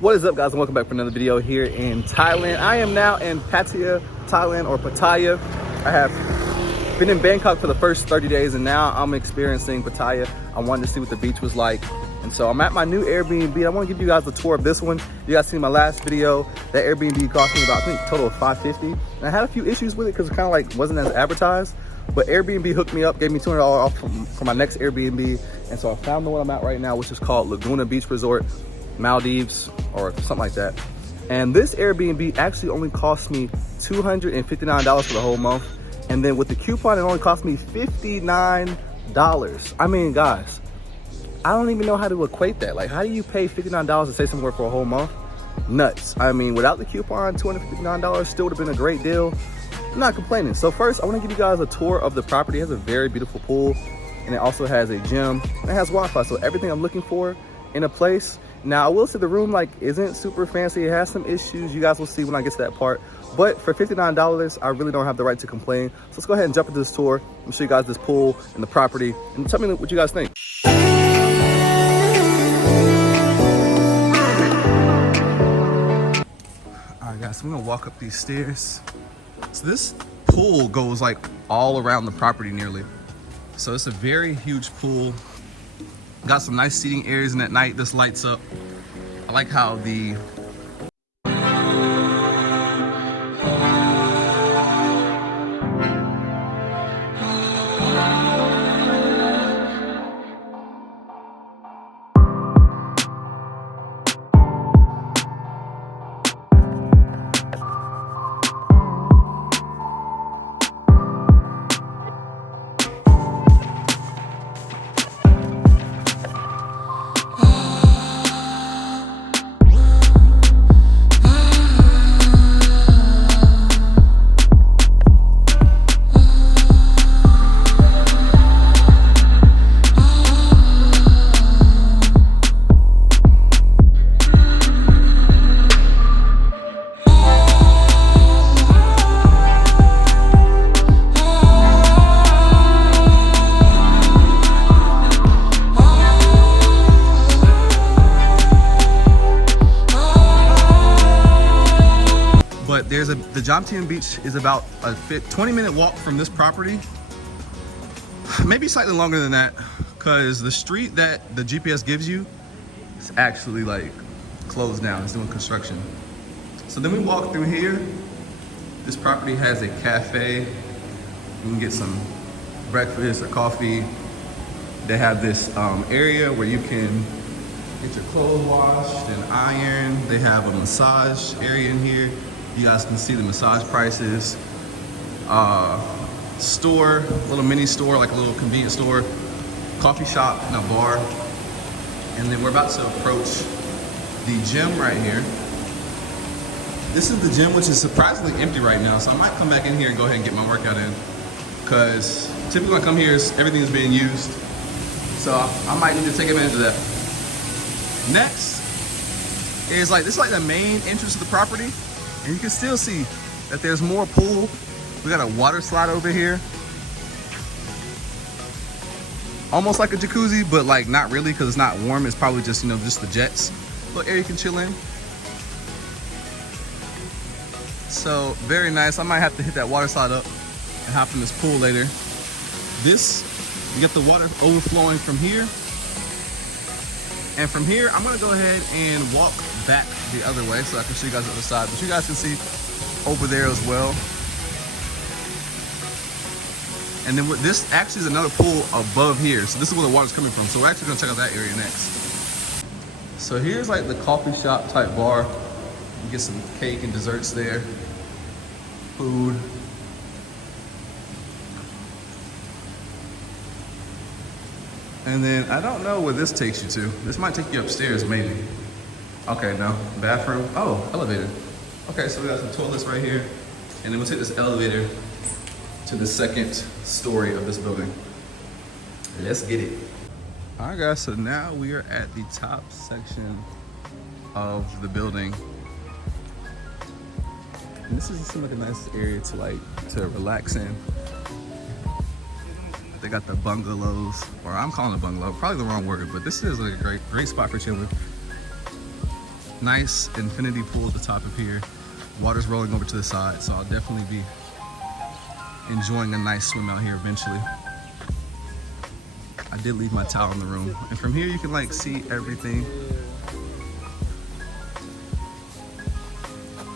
What is up, guys, and welcome back for another video here in Thailand. I am now in Pattaya, Thailand, or Pattaya. I have been in Bangkok for the first 30 days and now I'm experiencing Pattaya. I wanted to see what the beach was like. And so I'm at my new Airbnb. I want to give you guys a tour of this one. You guys seen my last video. That Airbnb cost me about, I think, a total of $550. And I had a few issues with it because it kind of like wasn't as advertised. But Airbnb hooked me up, gave me $200 off for my next Airbnb. And so I found the one I'm at right now, which is called Laguna Beach Resort, Maldives, or something like that. And this Airbnb actually only cost me $259 for the whole month. And then with the coupon, it only cost me $59. I mean, guys, I don't even know how to equate that. Like, how do you pay $59 to stay somewhere for a whole month? Nuts. I mean, without the coupon, $259 still would have been a great deal. I'm not complaining. So first, I want to give you guys a tour of the property. It has a very beautiful pool, and it also has a gym, and it has Wi-Fi. So everything I'm looking for in a place. Now, I will say the room isn't super fancy. It has some issues. You guys will see when I get to that part. But for $59, I really don't have the right to complain. So let's go ahead and jump into this tour. I'm show you guys this pool and the property, and tell me what you guys think. All right, guys, so I'm gonna walk up these stairs. So this pool goes like all around the property nearly. So it's a very huge pool. Got some nice seating areas, and at night this lights up. I like how the the Jomtien Beach is about a 20-minute walk from this property. Maybe slightly longer than that, because the street that the GPS gives you is actually like closed down. It's doing construction. So then we walk through here. This property has a cafe. You can get some breakfast or coffee. They have this area where you can get your clothes washed and ironed. They have a massage area in here. You guys can see the massage prices. Store, little mini store, like a little convenience store, coffee shop, and a bar. And then we're about to approach the gym right here. This is the gym, which is surprisingly empty right now. So I might come back in here and go ahead and get my workout in, because typically when I come here, everything is being used. So I might need to take advantage of that. Next is this is like the main entrance to the property. And you can still see that there's more pool. We got a water slide over here. Almost like a jacuzzi, but like not really, because it's not warm. It's probably just, just the jets. Little area you can chill in. So very nice. I might have to hit that water slide up and hop in this pool later. You get the water overflowing from here. And from here, I'm gonna go ahead and walk back the other way so I can show you guys the other side. But you guys can see over there as well. And then this actually is another pool above here. So this is where the water's coming from. So we're actually gonna check out that area next. So here's like the coffee shop type bar. You get some cake and desserts there. Food. And then I don't know where this takes you to. This might take you upstairs, maybe. Okay, no, bathroom. Oh, elevator. Okay, so we got some toilets right here. And then we'll take this elevator to the second story of this building. Let's get it. All right, guys, so now we are at the top section of the building. And this seems like a nice area to relax in. They got the bungalows, or I'm calling it bungalow, probably the wrong word, but this is like a great spot for chilling. Nice infinity pool at the top of here. Water's rolling over to the side, so I'll definitely be enjoying a nice swim out here eventually. I did leave my towel in the room. And from here you can like see everything.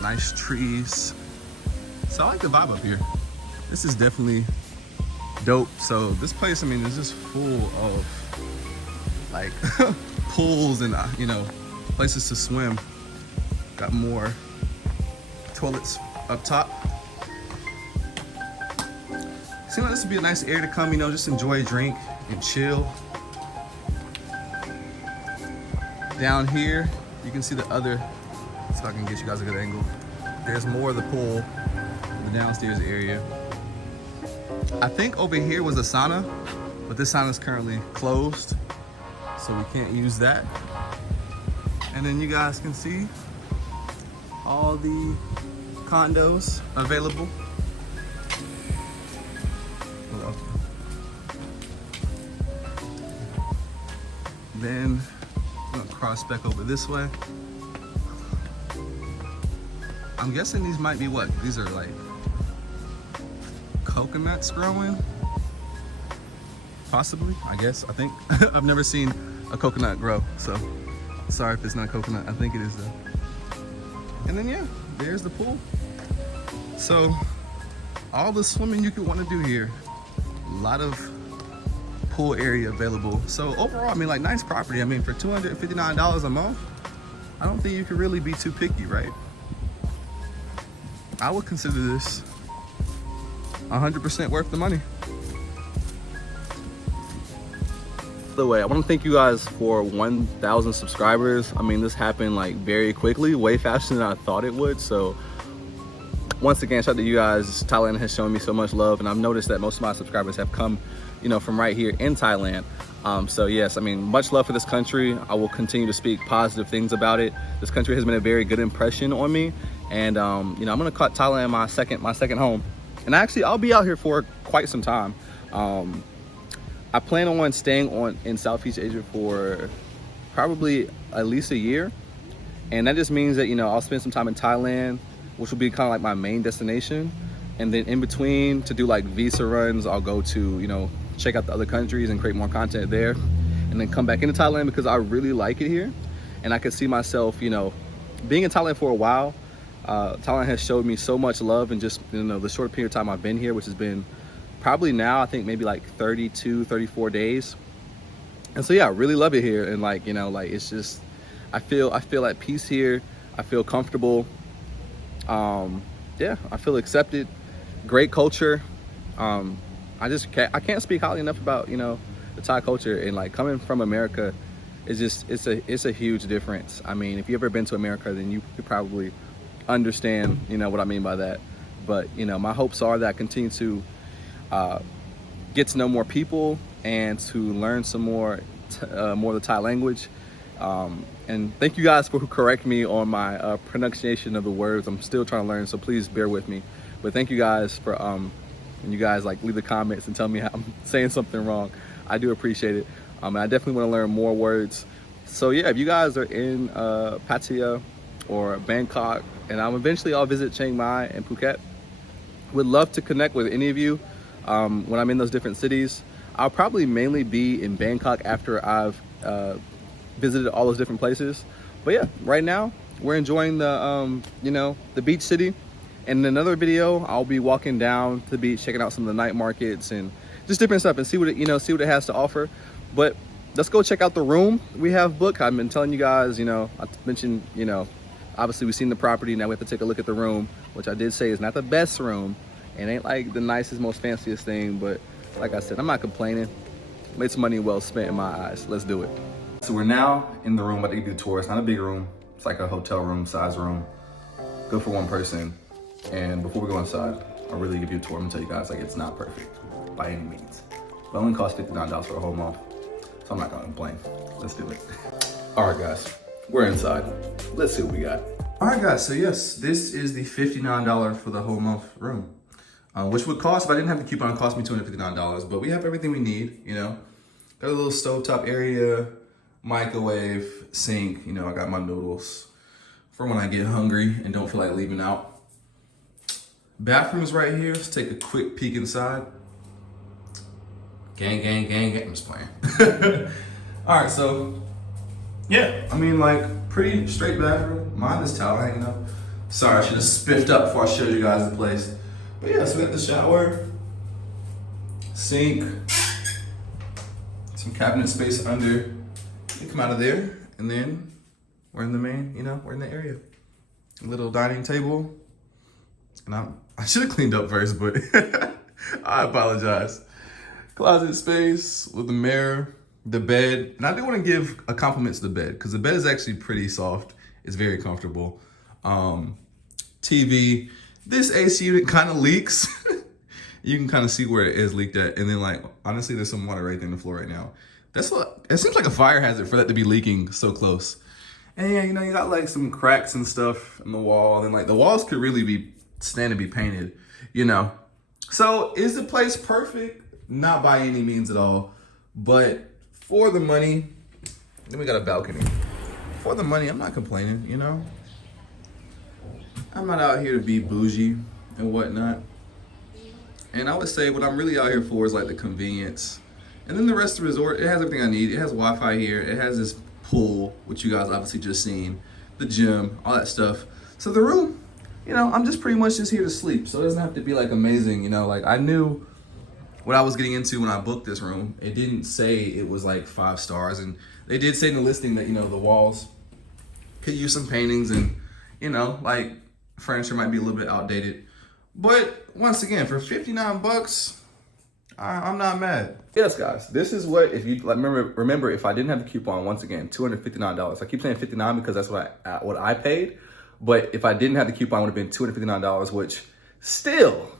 Nice trees. So I like the vibe up here. This is definitely dope. So this place, I mean, is just full of like pools and you know, places to swim. Got more toilets up top. Seems like this would be a nice area to come, you know, just enjoy a drink and chill. Down here, you can see the other, see if I can get you guys a good angle. There's more of the pool in the downstairs area. I think over here was a sauna, but this sauna is currently closed, so we can't use that. And then you guys can see all the condos available. Then I'm gonna cross back over this way. I'm guessing these might be what? These are like coconuts growing? Possibly, I guess, I think. I've never seen a coconut grow, so sorry if it's not coconut. I think it is though. And then yeah, there's the pool. So all the swimming you could want to do here. A lot of pool area available. So overall, I mean, like, nice property. I mean, for $259 a month, I don't think you could really be too picky, right? I would consider this 100% worth the money. By the way, I want to thank you guys for 1,000 subscribers. I mean, this happened like very quickly, way faster than I thought it would. So once again, shout out to you guys. Thailand has shown me so much love, and I've noticed that most of my subscribers have come, you know, from right here in Thailand. So yes, I mean, much love for this country. I will continue to speak positive things about it. This country has been a very good impression on me, and you know, I'm gonna call Thailand my second home. And actually, I'll be out here for quite some time. I plan on staying in Southeast Asia for probably at least a year, and that just means that, you know, I'll spend some time in Thailand, which will be kind of like my main destination, and then in between, to do like visa runs, I'll go to, you know, check out the other countries and create more content there, and then come back into Thailand because I really like it here, and I could see myself, you know, being in Thailand for a while. Thailand has showed me so much love in just, you know, the short period of time I've been here, which has been probably now I think maybe like 32, 34 days. And so yeah, I really love it here, and like, you know, like, it's just, I feel at peace here. I feel comfortable. Yeah, I feel accepted. Great culture. I can't speak highly enough about, you know, the Thai culture, and like, coming from America is just, it's a huge difference. I mean, if you've ever been to America, then you could probably understand, you know, what I mean by that. But, you know, my hopes are that I continue to get to know more people and to learn some more of the Thai language. And thank you guys for correcting me on my pronunciation of the words. I'm still trying to learn, so please bear with me. But thank you guys for when you guys like leave the comments and tell me I'm saying something wrong. I do appreciate it. And I definitely want to learn more words. So yeah, if you guys are in Pattaya or Bangkok, and I'll visit Chiang Mai and Phuket, would love to connect with any of you when I'm in those different cities. I'll probably mainly be in Bangkok after I've visited all those different places. But yeah, right now we're enjoying the you know, the beach city. And in another video, I'll be walking down to the beach, checking out some of the night markets and just different stuff, and see what it, you know, see what it has to offer. But let's go check out the room we have booked. I've been telling you guys, you know, I mentioned, you know, obviously we've seen the property. Now we have to take a look at the room, which I did say is not the best room. It ain't like the nicest, most fanciest thing, but like I said, I'm not complaining. Made some money well spent in my eyes. Let's do it. So we're now in the room, about to give you a tour. It's not a big room. It's like a hotel room size room. Good for one person. And before we go inside, I'll really give you a tour. I'm gonna tell you guys, like, it's not perfect by any means. It only costs $59 for a whole month, so I'm not gonna complain. Let's do it. All right, guys, we're inside. Let's see what we got. All right, guys, so yes, this is the $59 for the whole month room, which would cost, if I didn't have the coupon, cost me $259, but we have everything we need, you know. Got a little stovetop area, microwave, sink, you know, I got my noodles. for when I get hungry and don't feel like leaving out. Bathroom is right here. Let's take a quick peek inside. Gang, gang, gang, gang. I'm just playing. All right, so yeah, I mean, like, pretty straight bathroom. Mine is towel hanging up. Sorry, I should have spiffed up before I showed you guys the place. But yeah, so we got the shower, sink, some cabinet space under. You come out of there, and then we're in the main, we're in the area. A little dining table. And I should have cleaned up first, but I apologize. Closet space with the mirror, the bed. And I do want to give a compliment to the bed because the bed is actually pretty soft. It's very comfortable. TV. This AC unit kind of leaks. You can kind of see where it is leaked at. And then, like, honestly, there's some water right there on the floor right now. It seems like a fire hazard for that to be leaking so close. And yeah, you got like some cracks and stuff in the wall. And like the walls could really stand to be painted, So is the place perfect? Not by any means at all. But for the money, then we got a balcony. For the money, I'm not complaining, I'm not out here to be bougie and whatnot. And I would say what I'm really out here for is like the convenience. And then the rest of the resort, it has everything I need. It has Wi-Fi here. It has this pool, which you guys obviously just seen. The gym, all that stuff. So the room, I'm just pretty much just here to sleep. So it doesn't have to be like amazing, Like I knew what I was getting into when I booked this room. It didn't say it was like 5 stars. And they did say in the listing that, the walls could use some paintings and, like furniture might be a little bit outdated. But once again, for 59 bucks, I'm not mad. Yes, guys, this is what, if you like, remember, if I didn't have the coupon, once again, $259. I keep saying 59 because that's what I paid. But if I didn't have the coupon, it would have been $259, which still,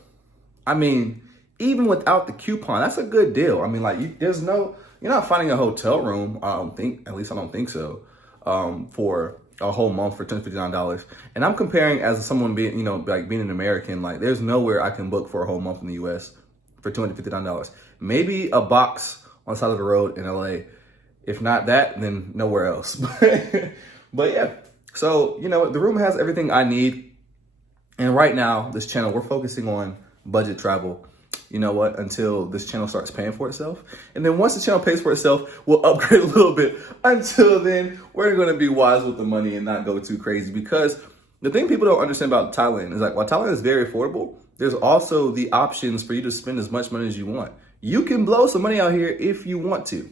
I mean, even without the coupon, that's a good deal. I mean, like, you're not finding a hotel room, I don't think, at least I don't think so, for a whole month for $259. And I'm comparing as someone being, like being an American, like there's nowhere I can book for a whole month in the US for $259. Maybe a box on the side of the road in LA. If not that, then nowhere else. But yeah, so, the room has everything I need. And right now, this channel, we're focusing on budget travel. Until this channel starts paying for itself. And then once the channel pays for itself, we'll upgrade a little bit. Until then, we're going to be wise with the money and not go too crazy. Because the thing people don't understand about Thailand is like, while Thailand is very affordable, there's also the options for you to spend as much money as you want. You can blow some money out here if you want to.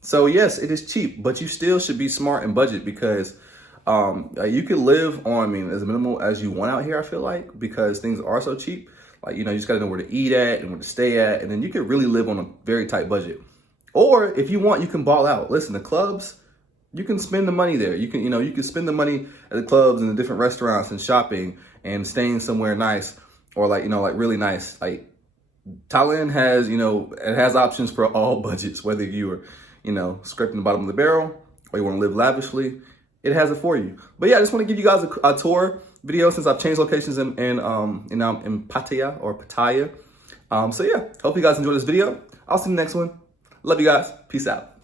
So yes, it is cheap, but you still should be smart and budget because you can live on, as minimal as you want out here, I feel like, because things are so cheap. Like, you just got to know where to eat at and where to stay at. And then you can really live on a very tight budget. Or if you want, you can ball out. Listen, the clubs, you can spend the money there. You can, you can spend the money at the clubs and the different restaurants and shopping and staying somewhere nice or like really nice. Like Thailand has, it has options for all budgets, whether you are, scraping the bottom of the barrel or you want to live lavishly, it has it for you. But yeah, I just want to give you guys a tour video since I've changed locations in Pattaya or Pattaya. So yeah, hope you guys enjoyed this video. I'll see you in the next one. Love you guys. Peace out.